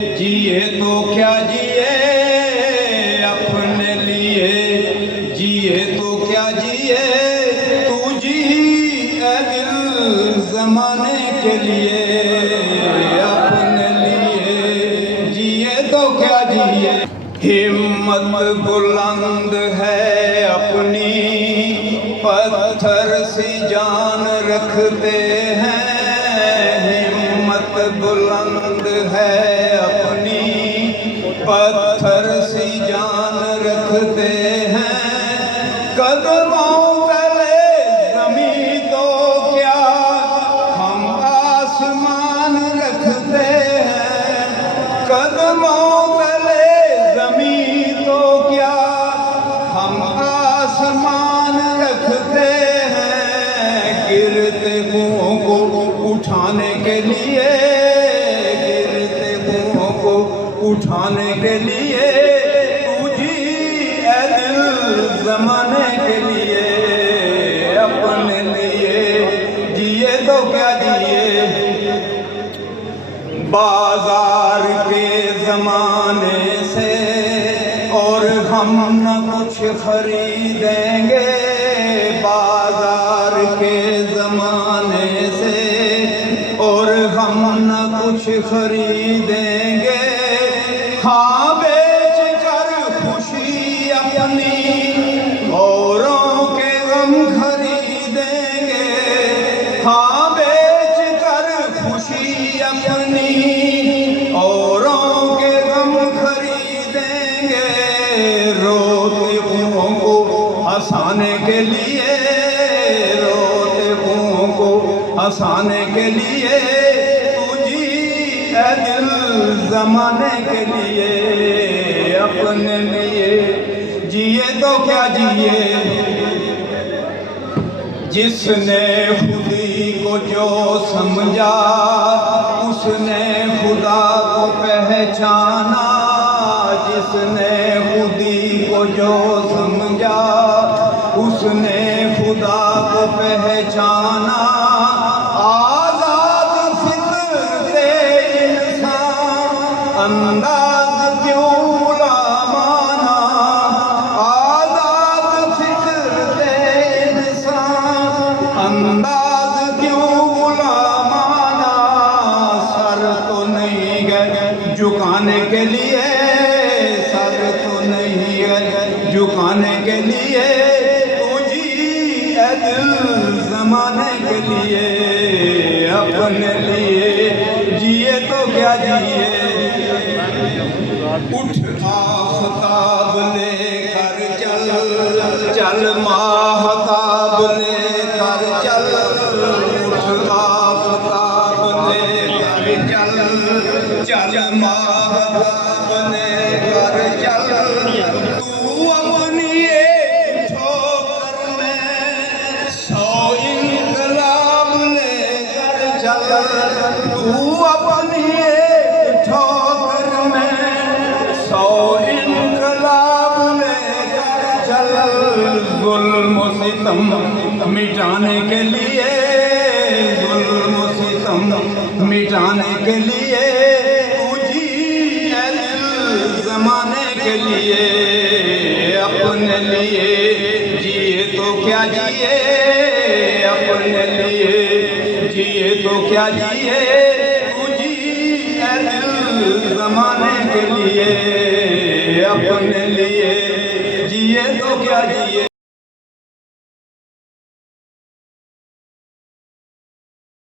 जिए तो क्या जिए अपने लिए, जिए तो क्या जिए तू जी ए दिल ज़माने के लिए, अपने लिए जिए तो क्या जिए। हिम्मत बुलंद है अपनी, पत्थर सी जान रखते हैं। हिम्मत बुलंद है अपनी, पत्थर सी जान रखते हैं। कदमों तले ज़मीं तो क्या हम आसमान रखते हैं। कदमों तले ज़मीं तो क्या हम आसमान रखते हैं। गिरते कुओं को उठाने के लिए, गिरते कुओं को उठाने के लिए तू जी ए दिल ज़माने के लिए, अपने लिए जिए तो क्या जिए। बाजार के ज़माने से और हम न कुछ खरीदेंगे, बाजार के ज़माने से और हम न कुछ खरीदेंगे। हाँ बेच कर खुशी अपनी औरों के गम खरीदेंगे। हाँ बेच कर खुशी अपनी औरों के गम खरीदेंगे। रोते कुओं को हंसाने के लिए, रोते कुओं को हंसाने के लिए तू जी ए दिल ज़माने के लिए, अपने लिए जिए तो क्या जिए। जिसने खुदी को जो समझा उसने खुदा को पहचाना। जिसने खुदी को जो समझा उसने खुदा को पहचाना। आज़ाद फिक्र इंसान अंदाज क्यों गुलामाना। आज़ाद फिक्र इंसान अंदाज क्यों गुलामाना। सर तो नहीं गए झुकाने के लिए, सर तो नहीं है झुकाने के लिए तू जी ए दिल ज़माने के लिए, अपने लिए जिए तो क्या जिए। उठ आफ़ताब लेकर चल, चल माहताब लेकर चल। उठ आफ़ताब लेकर चल, चल माहताब लेकर चल। तू अपनी एक ठोकर में 100 इनकलाब लेकर चल। तू अपनी एक ठोकर में 100 इनकलाब लेकर चल। ज़ुल्म सितम मिटाने के लिए, ज़ुल्म सितम मिटाने के लिए तू जी ए दिल ज़माने के लिए, अपने लिए जिए तो क्या जिए। अपने लिए जिए तो क्या जिए तू जी ए दिल ज़माने के लिए, अपने लिए जिए तो क्या जिए।